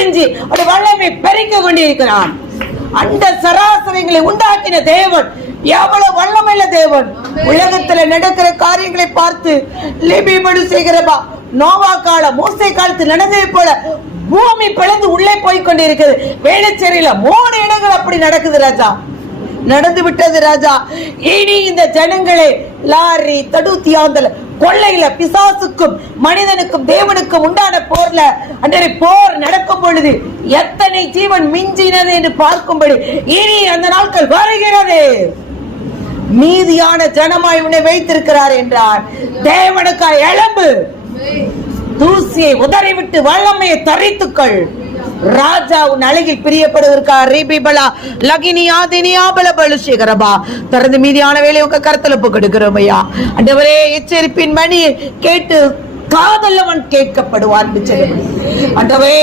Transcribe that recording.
உறிஞ்சி அந்த வல்லமை பெருக்கிக் கொண்டிருக்கிறான். அந்த சராசரிகளை உண்டாக்கின தேவன் எவ்வளவு வல்லமையுள்ள தேவன். உலகத்துல நடக்கிற காரியங்களை பார்த்து லிபிபடு செய்கிறப்பா நோவா காலம் மோசே காலத்தில் நடந்ததை போல பூமி பிளந்து உள்ளே போய் கொண்டிருக்கிறது. வேளச்சேரியில 3 இடங்கள் அப்படி நடக்குது ராஜா, நடந்து விட்டது ராஜா. இனி இந்த ஜனங்களே லாரி தடுத்தியாந்தல கொள்ளையில பிசாசுக்கும் மனிதனுக்கும் தேவனுக்கும் உண்டான போர்ல அன்றைய போர் நடக்கும் பொழுது எத்தனை ஜீவன் மிஞ்சினது என்று பார்க்கும்படி இனி அந்த நாட்கள் வருகிறது. மீதியான ஜனமாய் உன்னை வைத்திருக்கிறார் என்றார். தேவனுக்காய் எழும்பு, தூசியை உதறிவிட்டு வல்லமையை தரித்துக்கள். ராஜா உன் அழகில் பிரியப்படுவதற்காக தொடர்ந்து மீதியான வேலை உங்க கருத்துல கொடுக்கிறோம் ஐயா. ஆண்டவரே, எச்சரிப்பின் மணி கேட்டு காதல்லவன் கேட்கப்படுவான். ஆண்டவரே,